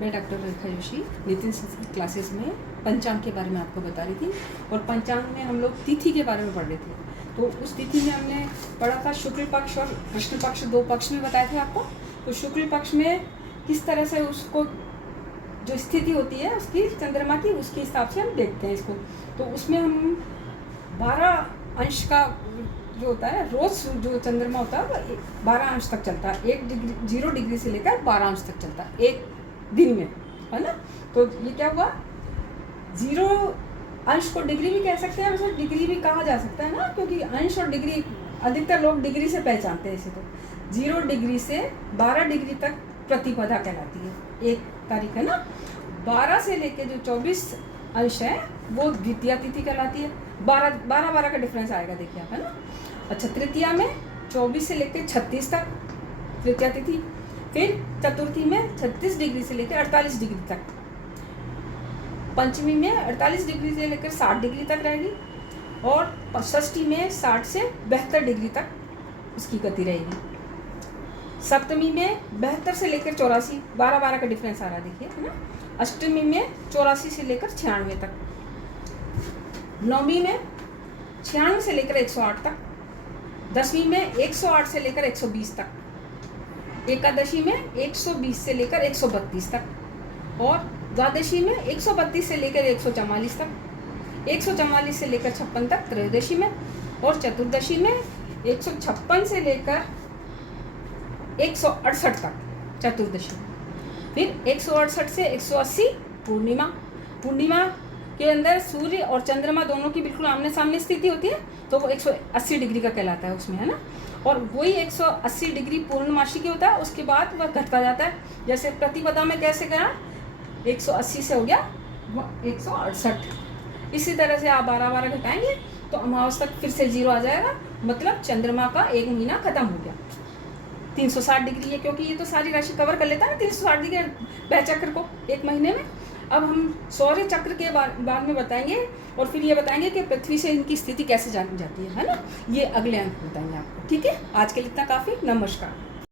मैं डॉक्टर रेखा जोशी नितिन संस्कृत क्लासेस में पंचांग के बारे में आपको बता रही थी। और पंचांग में हम लोग तिथि के बारे में पढ़ रहे थे। तो उस तिथि में हमने पढ़ा था शुक्ल पक्ष और कृष्ण पक्ष, दो पक्ष में बताए थे आपको। तो शुक्ल पक्ष में किस तरह से उसको जो स्थिति होती है उसकी चंद्रमा की, उसके हिसाब से हम देखते हैं इसको। तो उसमें हम 12 अंश का जो होता है, रोज जो चंद्रमा होता है वो 12 अंश तक चलता है। 0 डिग्री से लेकर 12 अंश तक चलता है एक दिन में, है ना। तो ये क्या हुआ, 0 अंश को डिग्री भी कह सकते हैं, वैसे डिग्री भी कहा जा सकता है ना, क्योंकि अंश और डिग्री अधिकतर लोग डिग्री से पहचानते हैं इसे। तो 0 डिग्री से 12 डिग्री तक प्रतिपदा कहलाती है एक तारीख, है ना। 12 से लेके जो 24 अंश है वो द्वितीया तिथि कहलाती है। 12 का डिफरेंस आएगा, देखिए आप, है ना। अच्छा, तृतीया में 24 से लेकर 36 तक तृतीया तिथि। फिर चतुर्थी में 36 डिग्री से लेकर 48 डिग्री तक। पंचमी में 48 डिग्री से लेकर 60 डिग्री तक रहेगी। और षष्ठी में 60 से 72 डिग्री तक उसकी गति रहेगी। सप्तमी में 72 से लेकर 84, 12 का डिफरेंस आ रहा है, देखिए, है ना। अष्टमी में 84 से लेकर 96 तक। नवमी में 96 से लेकर 108 तक। दसवीं में 108 से लेकर 120 तक। एकादशी में 120 से लेकर 132 तक। और द्वादशी में 132 से लेकर 144 तक। 144 से लेकर 56 तक त्रयोदशी में। और चतुर्दशी में 156 से लेकर 168 तक चतुर्दशी। फिर 168 से 180 पूर्णिमा। पूर्णिमा के अंदर सूर्य और चंद्रमा दोनों की बिल्कुल आमने सामने स्थिति होती है, तो वो 180 डिग्री का कहलाता है उसमें, है ना। और वही 180 डिग्री पूर्णमासी की होता है, उसके बाद वह घटता जाता है। जैसे प्रतिपदा में कैसे करा, 180 से हो गया 168। इसी तरह से आप 12 घटाएंगे तो अमावस तक फिर से 0 आ जाएगा, मतलब चंद्रमा का एक महीना खत्म हो गया। 360 डिग्री है, क्योंकि ये तो सारी राशि कवर कर लेता है ना 360 डिग्री वह चक्र को एक महीने में। अब हम सौर्य चक्र के बाद में बताएंगे, और फिर ये बताएंगे कि पृथ्वी से इनकी स्थिति कैसे जानी जाती है ना। ये अगले अंक बताएंगे आपको, ठीक है। आज के लिए इतना काफ़ी, नमस्कार।